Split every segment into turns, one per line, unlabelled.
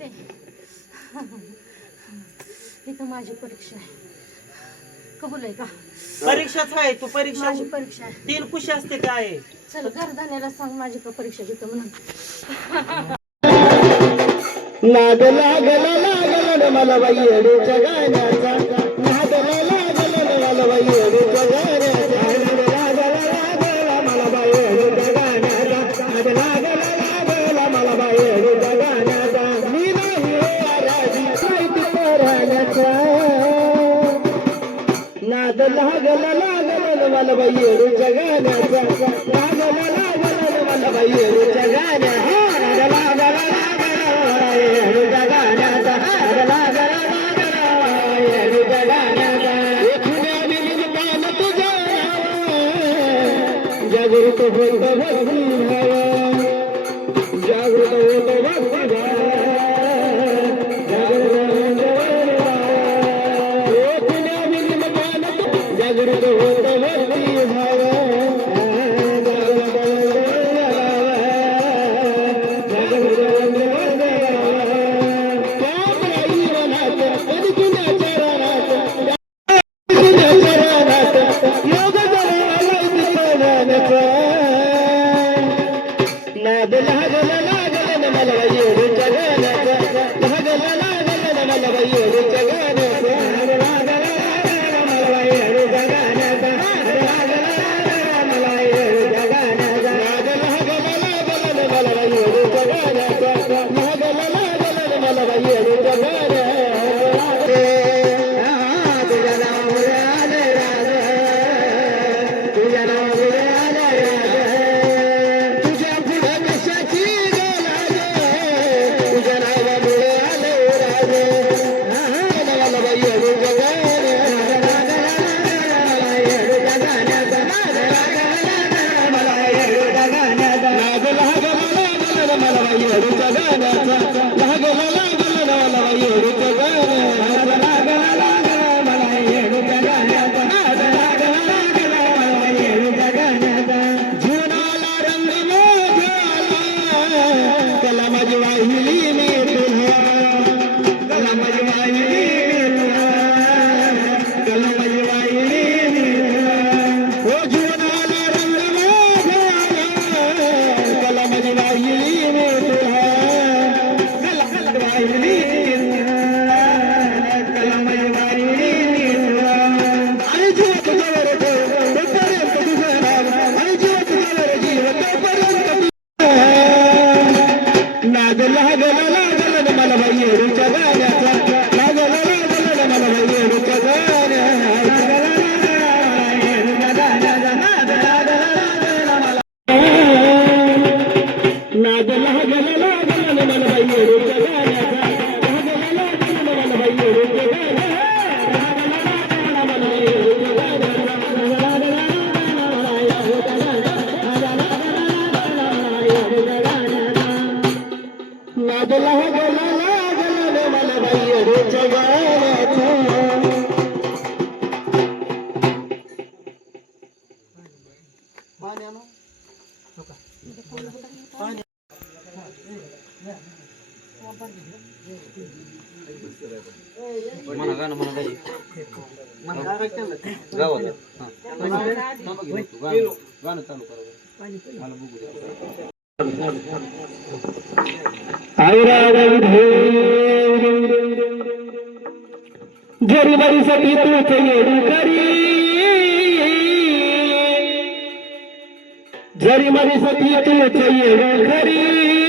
दे. इथं माझी परीक्षा आहे. कबूल आहे का?
परीक्षाच आहे तू परीक्षा
माझी परीक्षा आहे.
तीन कुशी असते काय
चल घरदाण्याला सांग माझी का परीक्षा घेतो म्हणून.
लागला लागला लागला मला बाई गाण्यात. वल्लभाई येरूच्या गाण्याचा राग लाला वल्लभ वल्लभाई येरूच्या गाण्या होत गरिबाईसाठी तूच गरिबाईसाठी तूच तू चरी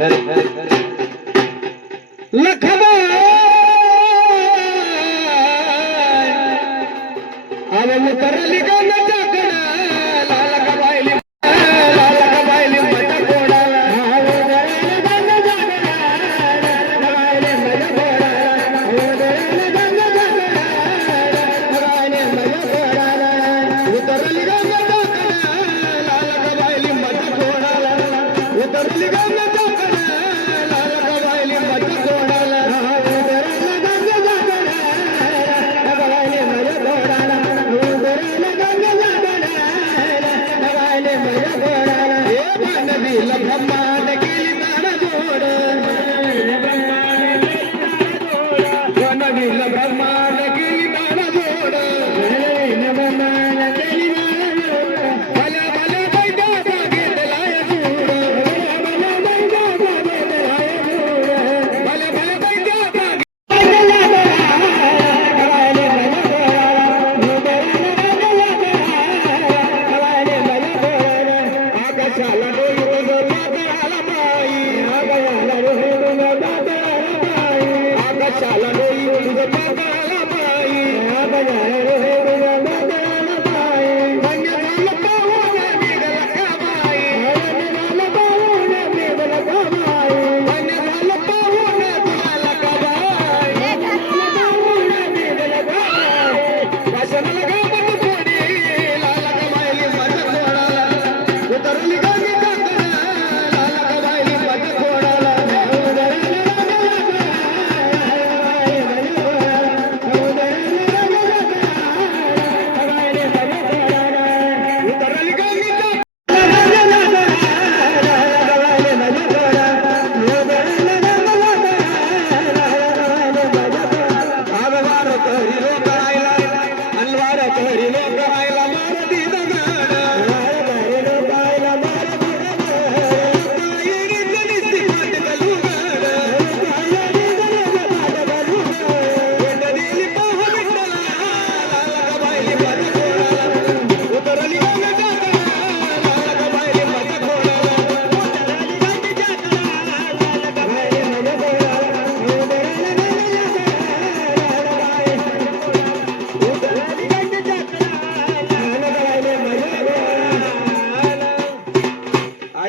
hey, hey. ಮನ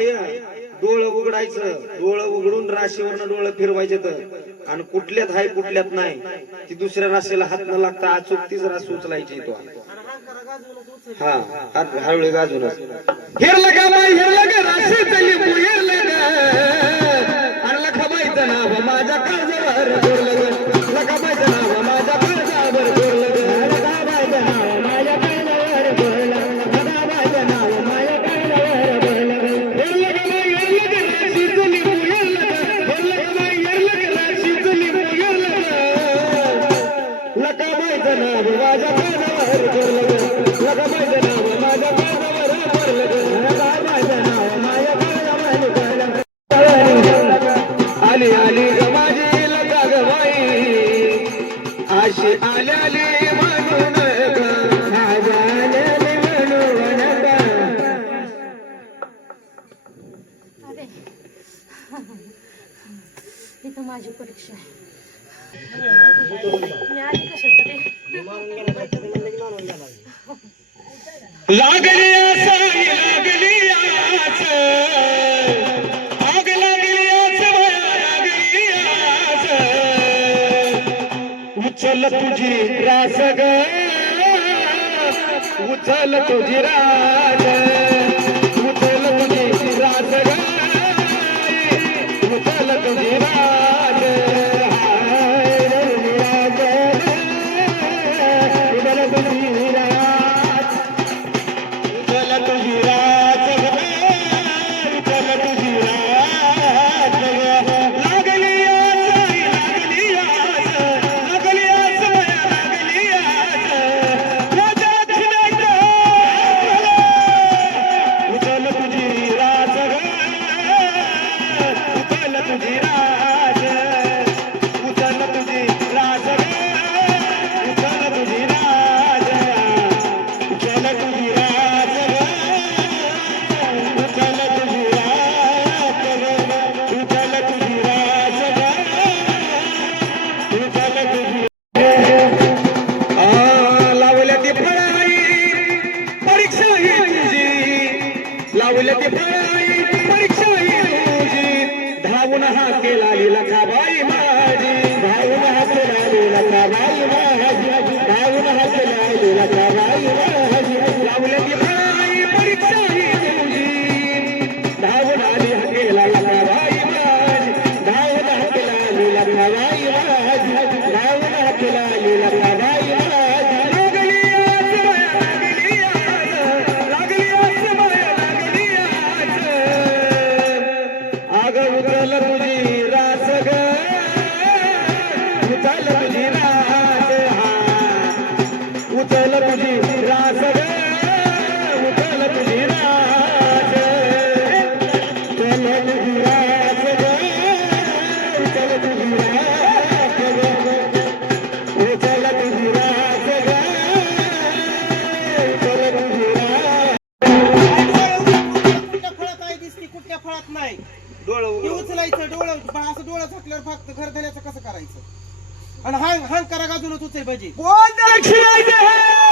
आय डोळं उघडायचं. डोळं उघडून राशीवरनं डोळं फिरवायचे तर. आणि कुठल्यात हाय कुठल्यात नाही. ती दुसऱ्या राशीला हात न लागता अचूक तीच राशी उचलायची तो. हा हात हळू गाजूनच.
माझ्या
काजवर
लागली साई लागली आस आग लागली आस लागली आस उचल तुझी रास ग. उचल तुझी रास उचल तुझी रास ग. उचल तुझी रास
I can't Alex United!